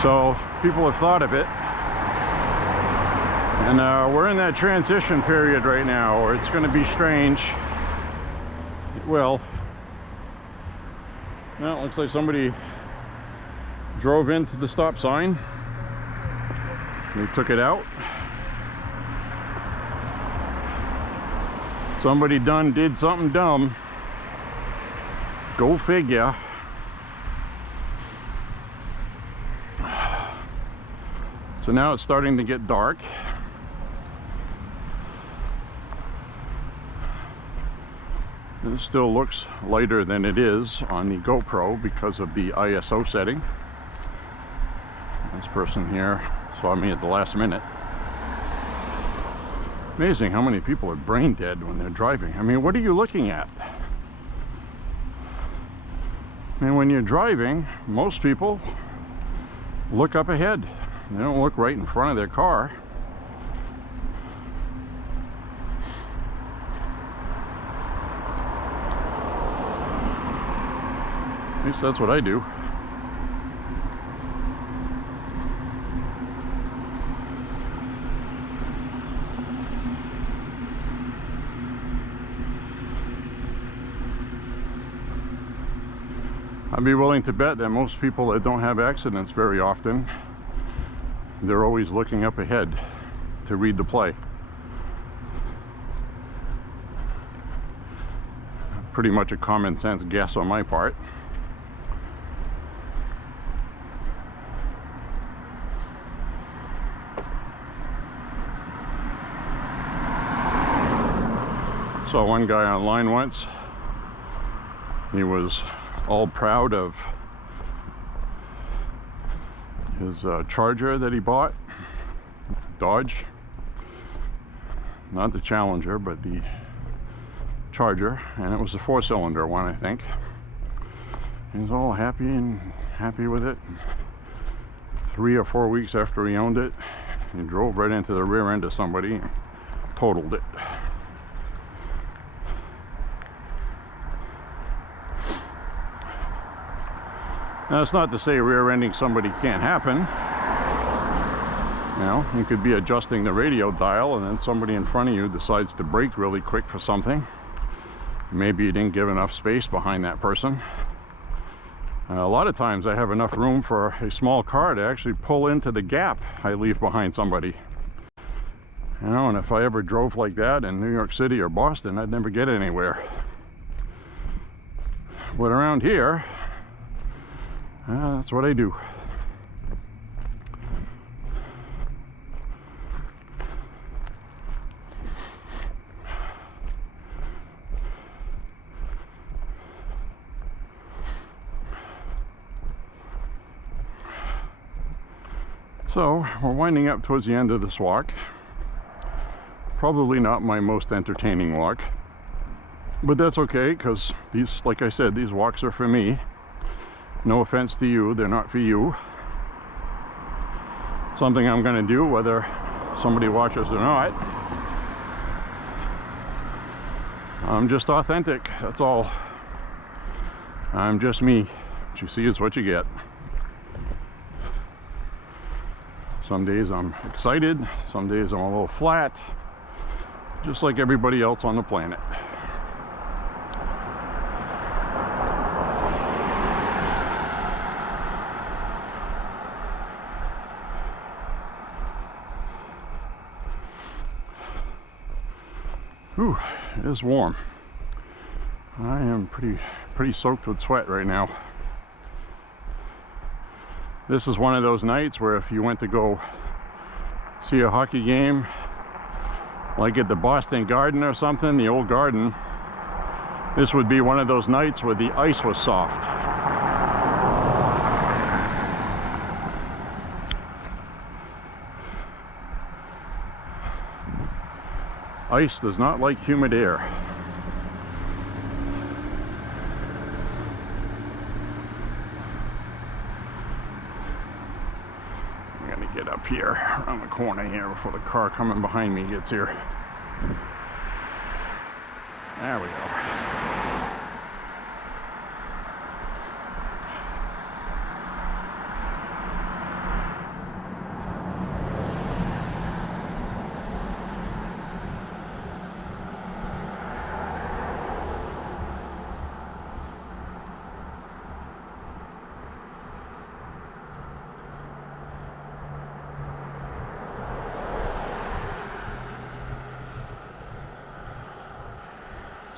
So people have thought of it. And we're in that transition period right now where it's going to be strange. It will. Now it looks like somebody drove into the stop sign. They took it out. Somebody did something dumb. Go figure. So now it's starting to get dark. It still looks lighter than it is on the GoPro because of the ISO setting. This person here saw me at the last minute. Amazing how many people are brain dead when they're driving. I mean, what are you looking at? And when you're driving, most people look up ahead. They don't look right in front of their car. At least that's what I do. I'd be willing to bet that most people that don't have accidents very often, they're always looking up ahead to read the play. Pretty much a common sense guess on my part. Saw one guy online once. He was all proud of his Charger that he bought, Dodge, not the Challenger but the Charger, and it was a 4-cylinder one, I think. He was all happy with it. 3 or 4 weeks after he owned it, he drove right into the rear end of somebody and totaled it. Now, it's not to say rear-ending somebody can't happen. You know, you could be adjusting the radio dial and then somebody in front of you decides to brake really quick for something. Maybe you didn't give enough space behind that person. A lot of times I have enough room for a small car to actually pull into the gap I leave behind somebody. You know, and if I ever drove like that in New York City or Boston, I'd never get anywhere. But around here, that's what I do. So we're winding up towards the end of this walk. Probably not my most entertaining walk, but that's okay, because these, like I said, these walks are for me. No offense to you, they're not for you. Something I'm going to do whether somebody watches or not. I'm just authentic, that's all. I'm just me. What you see is what you get. Some days I'm excited, some days I'm a little flat, just like everybody else on the planet. Whew, it is warm. I am pretty soaked with sweat right now. This is one of those nights where if you went to go see a hockey game, like at the Boston Garden or something, the old Garden, this would be one of those nights where the ice was soft. Ice does not like humid air. I'm gonna get up here around the corner here before the car coming behind me gets here. There we go.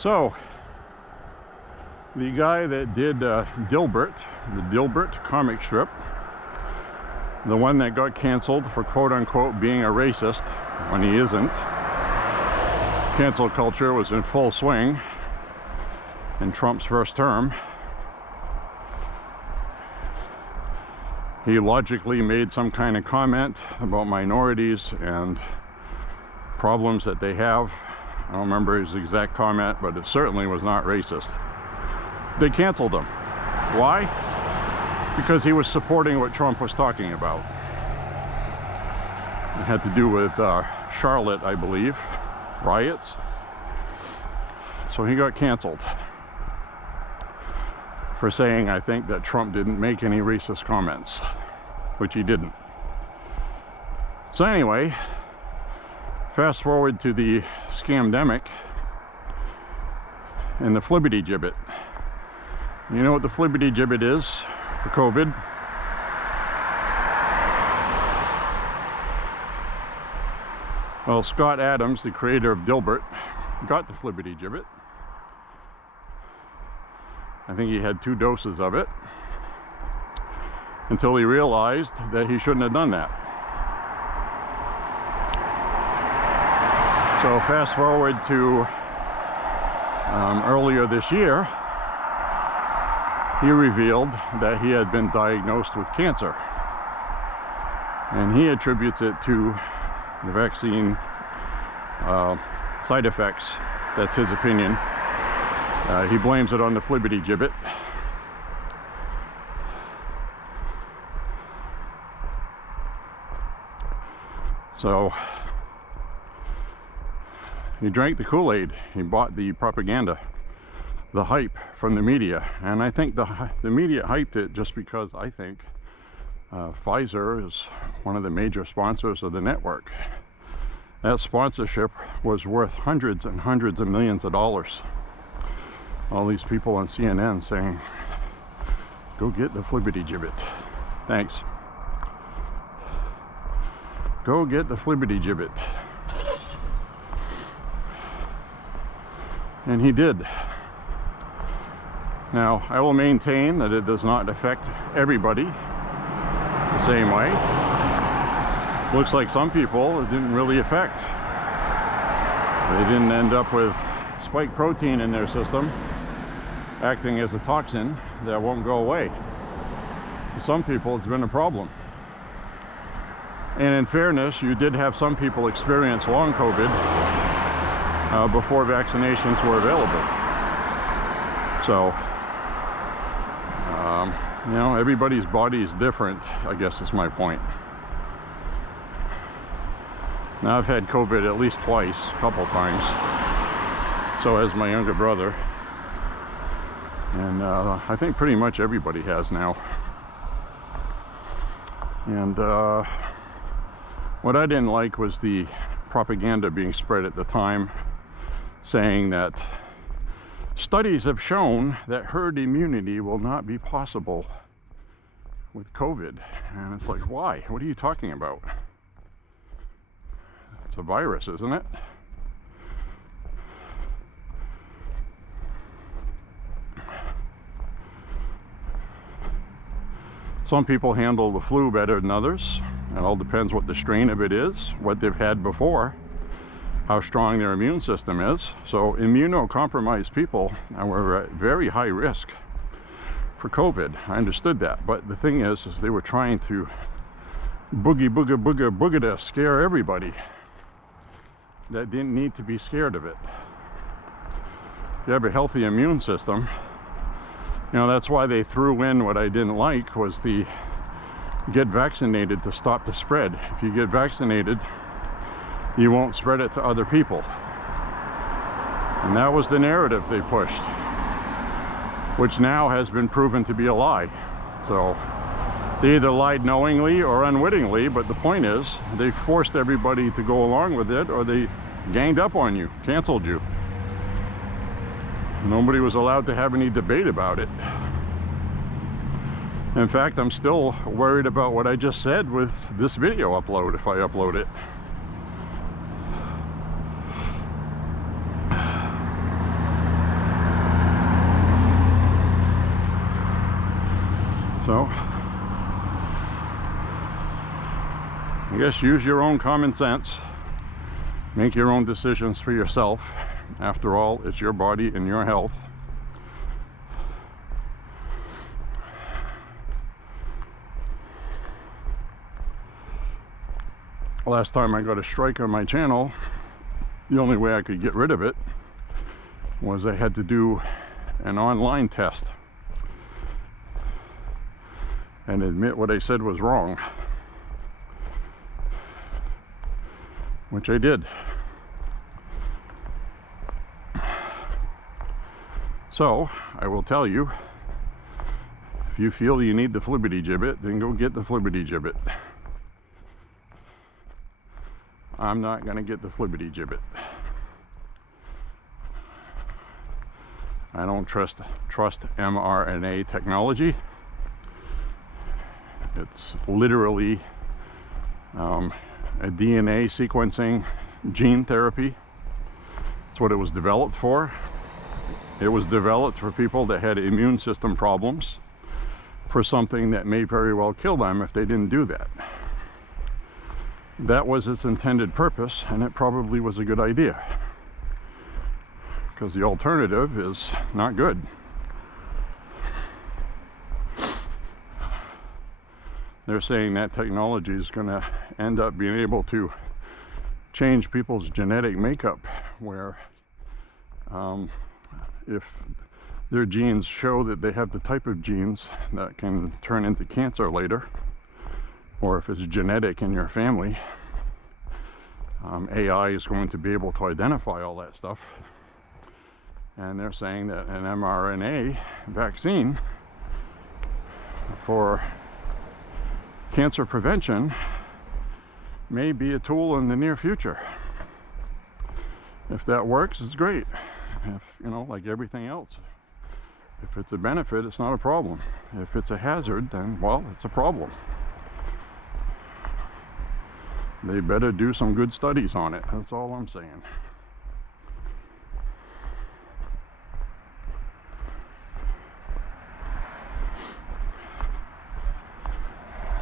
So, the guy that did Dilbert, the Dilbert comic strip, the one that got canceled for quote-unquote being a racist when he isn't. Cancel culture was in full swing in Trump's first term. He logically made some kind of comment about minorities and problems that they have. I don't remember his exact comment, but it certainly was not racist. They canceled him. Why? Because he was supporting what Trump was talking about. It had to do with Charlotte, I believe, riots. So he got canceled for saying, I think, that Trump didn't make any racist comments, which he didn't. So anyway, fast forward to the scamdemic and the flibbity gibbet. You know what the flibbity gibbet is for COVID? Well, Scott Adams, the creator of Dilbert, got the flibbity gibbet. I think he had 2 doses of it until he realized that he shouldn't have done that. So fast forward to earlier this year, he revealed that he had been diagnosed with cancer, and he attributes it to the vaccine side effects. That's his opinion. He blames it on the flibbity gibbet. So he drank the Kool-Aid. He bought the propaganda, the hype from the media, and I think the media hyped it just because I think Pfizer is one of the major sponsors of the network. That sponsorship was worth hundreds and hundreds of millions of dollars. All these people on CNN saying, go get the flibbity gibbet. Thanks. Go get the flibbity gibbet. And he did. Now, I will maintain that it does not affect everybody the same way. Looks like some people it didn't really affect. They didn't end up with spike protein in their system acting as a toxin that won't go away. For some people it's been a problem. And in fairness, you did have some people experience long COVID before vaccinations were available. So, you know, everybody's body is different, I guess is my point. Now, I've had COVID at least twice, a couple times. So has my younger brother. And I think pretty much everybody has now. And what I didn't like was the propaganda being spread at the time saying that studies have shown that herd immunity will not be possible with COVID. And it's like, why? What are you talking about? It's a virus, isn't it? Some people handle the flu better than others. It all depends what the strain of it is, what they've had before, how strong their immune system is. So immunocompromised people were at very high risk for COVID. I understood that, but the thing is they were trying to boogie scare everybody that didn't need to be scared of it. If you have a healthy immune system, you know, that's why they threw in what I didn't like was the get vaccinated to stop the spread. If you get vaccinated, you won't spread it to other people. And that was the narrative they pushed, which now has been proven to be a lie. So they either lied knowingly or unwittingly, but the point is they forced everybody to go along with it, or they ganged up on you, canceled you. Nobody was allowed to have any debate about it. In fact, I'm still worried about what I just said with this video upload, if I upload it. I guess use your own common sense. Make your own decisions for yourself. After all, it's your body and your health. Last time I got a strike on my channel, the only way I could get rid of it was I had to do an online test and admit what I said was wrong, which I did. So I will tell you, if you feel you need the flibbity gibbet, then go get the flibbity gibbet. I'm not going to get the flibbity gibbet. I don't trust mRNA technology. It's literally a DNA sequencing gene therapy. That's what it was developed for. It was developed for people that had immune system problems, for something that may very well kill them if they didn't do that. That was its intended purpose, and it probably was a good idea, because the alternative is not good. They're saying that technology is going to end up being able to change people's genetic makeup, where if their genes show that they have the type of genes that can turn into cancer later, or if it's genetic in your family, AI is going to be able to identify all that stuff. And they're saying that an mRNA vaccine for cancer prevention may be a tool in the near future. If that works, it's great. If, you know, like everything else, if it's a benefit, it's not a problem. If it's a hazard, then, well, it's a problem. They better do some good studies on it. That's all I'm saying.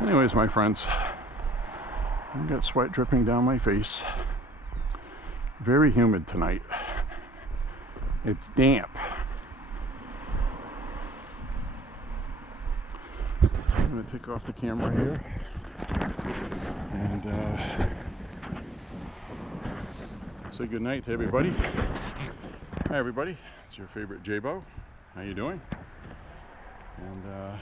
Anyways, my friends, I've got sweat dripping down my face. Very humid tonight. It's damp. I'm going to take off the camera here and say good night to everybody. Hi everybody, it's your favorite J.Beau. How you doing? And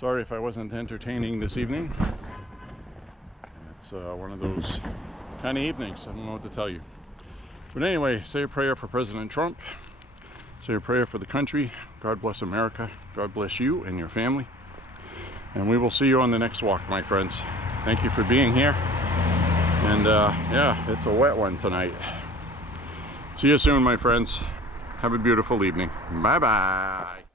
sorry if I wasn't entertaining this evening. It's one of those kind of evenings. I don't know what to tell you. But anyway, say a prayer for President Trump. Say a prayer for the country. God bless America. God bless you and your family. And we will see you on the next walk, my friends. Thank you for being here. And yeah, it's a wet one tonight. See you soon, my friends. Have a beautiful evening. Bye-bye.